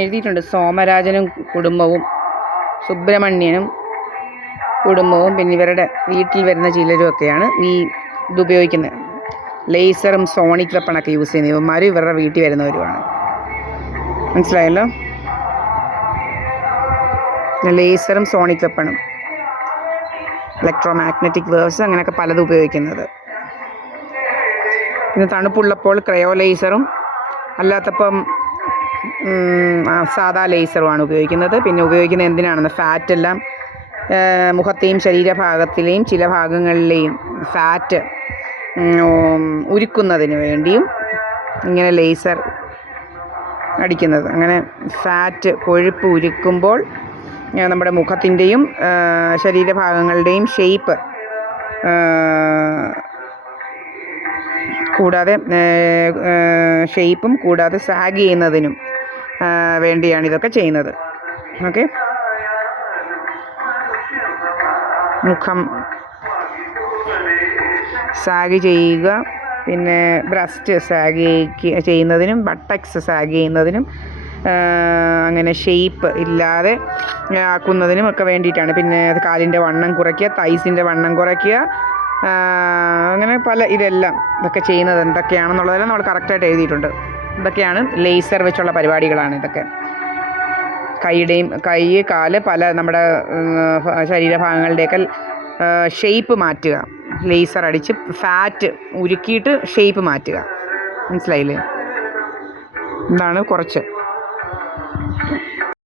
എഴുതിയിട്ടുണ്ട്. സോമരാജനും കുടുംബവും, സുബ്രഹ്മണ്യനും കുടുംബവും, പിന്നെ ഇവരുടെ വീട്ടിൽ വരുന്ന ചിലരുമൊക്കെയാണ് ഇതുപയോഗിക്കുന്നത്. ലേസറും സോണിക് വെപ്പണൊക്കെ യൂസ് ചെയ്യുന്ന ഇവന്മാരും ഇവരുടെ വീട്ടിൽ വരുന്നവരുമാണ്. മനസ്സിലായല്ലോ? ലേസറും സോണിക് വെപ്പണും, ഇലക്ട്രോ മാഗ്നറ്റിക് വേവ്സ്, അങ്ങനെയൊക്കെ പലതും ഉപയോഗിക്കുന്നത്. പിന്നെ തണുപ്പുള്ളപ്പോൾ ക്രയോ ലേസറും അല്ലാത്തപ്പം സാധാ ലേസറുമാണ് ഉപയോഗിക്കുന്നത്. പിന്നെ ഉപയോഗിക്കുന്നത് എന്തിനാണെന്ന്, ഫാറ്റെല്ലാം മുഖത്തെയും ശരീരഭാഗത്തിലെയും ചില ഭാഗങ്ങളിലെയും ഫാറ്റ് ഉരുക്കുന്നതിന് വേണ്ടിയും ഇങ്ങനെ ലേസർ അടിക്കുന്നത്. അങ്ങനെ ഫാറ്റ് കൊഴുപ്പ് ഉരുക്കുമ്പോൾ നമ്മുടെ മുഖത്തിൻ്റെയും ശരീരഭാഗങ്ങളുടെയും ഷേപ്പ് കൂടാതെ ഷേപ്പും കൂടാതെ സാഗ് ചെയ്യുന്നതിനും വേണ്ടിയാണ് ഇതൊക്കെ ചെയ്യുന്നത്. ഓക്കെ, മുഖം സാഗ് ചെയ്യുക, പിന്നെ ബ്രസ്റ്റ് സാഗ് ചെയ്യുന്നതിനും ബട്ടക്സ് സാഗ് ചെയ്യുന്നതിനും അങ്ങനെ ഷേപ്പ് ഇല്ലാതെ ആക്കുന്നതിനും ഒക്കെ വേണ്ടിയിട്ടാണ്. പിന്നെ കാലിൻ്റെ വണ്ണം കുറയ്ക്കുക, തൈസിൻ്റെ വണ്ണം കുറയ്ക്കുക, അങ്ങനെ ഇതൊക്കെ ചെയ്യുന്നത് എന്തൊക്കെയാണെന്നുള്ളതെല്ലാം നമ്മൾ കറക്റ്റായിട്ട് എഴുതിയിട്ടുണ്ട്. ഇതൊക്കെയാണ് ലേസർ വെച്ചുള്ള പരിപാടികളാണ് ഇതൊക്കെ. കൈ, കാല്, നമ്മുടെ ശരീരഭാഗങ്ങളുടെയൊക്കെ ഷേപ്പ് മാറ്റുക, ലേസർ അടിച്ച് ഫാറ്റ് ഉരുക്കിയിട്ട് ഷേപ്പ് മാറ്റുക. മനസ്സിലായില്ലേ? ഇതാണ് കുറച്ച്.